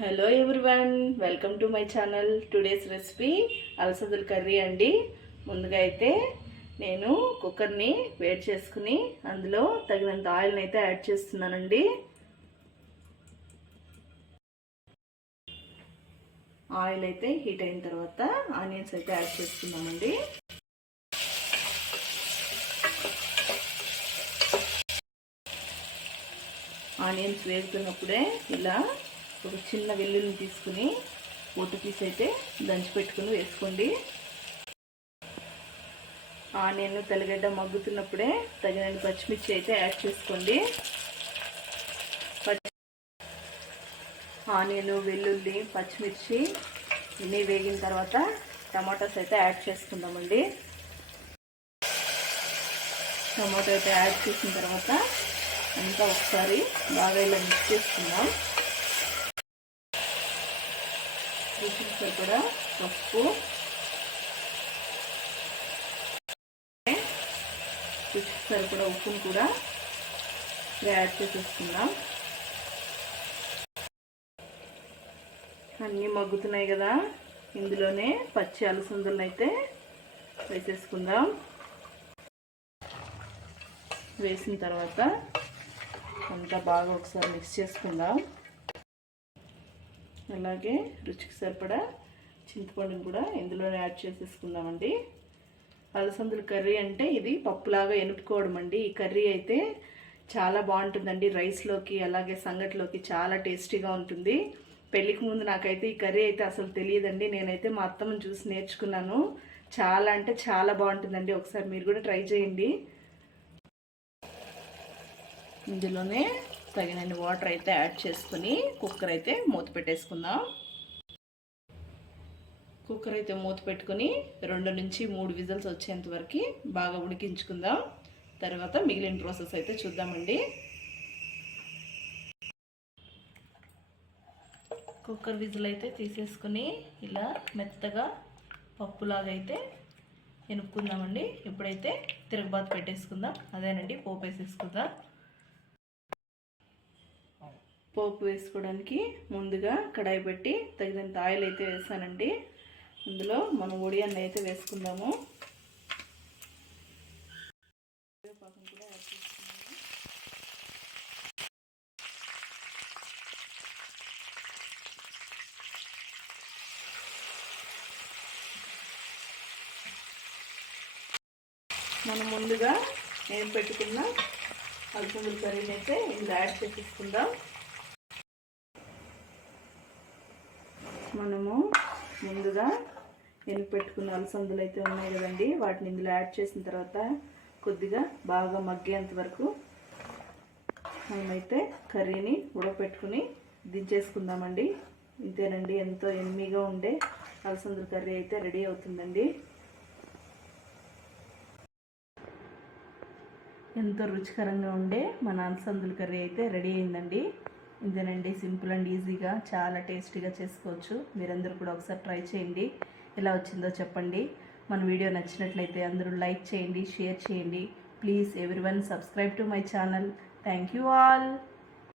Hello everyone, welcome to my channel. Today's recipe అలసందల curry అండి. ముందుగా అయితే నేను కుక్కర్ని వేడి చేసుకుని అందులో తగినంత ఆయిల్ని అయితే యాడ్ చేస్తున్నానండి. ఆయిల్ అయితే హీట్ అయిన తర్వాత ఆనియన్స్ అయితే యాడ్ చేసుకున్నామండి. ఆనియన్స్ వేగుతున్నప్పుడే ఇలా ఒక చిన్న వెల్లుల్లిని తీసుకుని పొట్టు పీస్ అయితే దంచి పెట్టుకుని వేసుకోండి. ఆనియన్ తెల్లగడ్డ మగ్గుతున్నప్పుడే తగినంత పచ్చిమిర్చి అయితే యాడ్ చేసుకోండి. ఆనియన్, వెల్లుల్లి, పచ్చిమిర్చి ఇన్ని వేగిన తర్వాత టమాటాస్ అయితే యాడ్ చేసుకుందామండి. టమాటో అయితే యాడ్ చేసిన తర్వాత అంతా ఒకసారి బాగా ఇలా మిక్స్ చేసుకుందాం. రుచికి సరిపడా పసుపు, రుచికి సరిపడా ఉప్పును కూడా యాడ్ చేసేసుకుందాం. అన్నీ మగ్గుతున్నాయి కదా, ఇందులోనే పచ్చి అలసందలను అయితే వేసేసుకుందాం. వేసిన తర్వాత అంతా బాగా ఒకసారి మిక్స్ చేసుకుందాం. అలాగే రుచికి సరిపడా చింతపండుని కూడా ఇందులోనే యాడ్ చేసేసుకుందామండి. అలసందల కర్రీ అంటే ఇది పప్పులాగా ఎనుపుకోవడం అండి. ఈ కర్రీ అయితే చాలా బాగుంటుందండి. రైస్లోకి అలాగే సంగటిలోకి చాలా టేస్టీగా ఉంటుంది. పెళ్ళికి ముందు నాకైతే ఈ కర్రీ అయితే అసలు తెలియదండి. నేనైతే మా అత్తమ్మని చూసి నేర్చుకున్నాను. చాలా అంటే చాలా బాగుంటుందండి. ఒకసారి మీరు కూడా ట్రై చేయండి. ఇందులోనే తగినన్ని వాటర్ అయితే యాడ్ చేసుకుని కుక్కర్ అయితే మూత పెట్టేసుకుందాం. కుక్కర్ అయితే మూత పెట్టుకుని 2 నుంచి 3 విజిల్స్ వచ్చేంత వరకు బాగా ఉడికించుకుందాం. తర్వాత మిగిలిన ప్రాసెస్ అయితే చూద్దామండి. కుక్కర్ విజిల్ అయితే తీసేసుకుని ఇలా మెత్తగా పప్పులాగా అయితే ఎనుపుకుందామండి. ఇప్పుడైతే తిరగబాతు పెట్టేసుకుందాం. అదేనండి, పోపు వేసేసుకుందాం. పోపు వేసుకోవడానికి ముందుగా కడాయి పెట్టి తగినంత ఆయిల్ అయితే వేసానండి. అందులో మనం ఒడియాన్ని అయితే వేసుకుందాము. కరివేపాకును కూడా యాడ్ చేసుకున్నాము. మనం ముందుగా నేను పెట్టుకున్న అలసందల కర్రీని అయితే ఇందులో యాడ్ చేసేసుకుందాం. మనము ముందుగా పెట్టుకున్న అలసందలు అయితే ఉన్నాయి కదండి, వాటిని ఇందులో యాడ్ చేసిన తర్వాత కొద్దిగా బాగా మగ్గేంత వరకు మనమైతే కర్రీని ఉడకపెట్టుకుని దించేసుకుందామండి. ఇంతేనండి, ఎంతో ఎమ్మీగా ఉండే అలసందల కర్రీ అయితే రెడీ అవుతుందండి. ఎంతో రుచికరంగా ఉండే మన అలసందల కర్రీ అయితే రెడీ అయిందండి. ఇంతేనండి, సింపుల్ అండ్ ఈజీగా చాలా టేస్టీగా చేసుకోవచ్చు. మీరందరూ కూడా ఒకసారి ట్రై చేయండి. ఎలా వచ్చిందో చెప్పండి. మన వీడియో నచ్చినట్లయితే అందరూ లైక్ చేయండి, షేర్ చేయండి. Please everyone subscribe to my channel. Thank you all.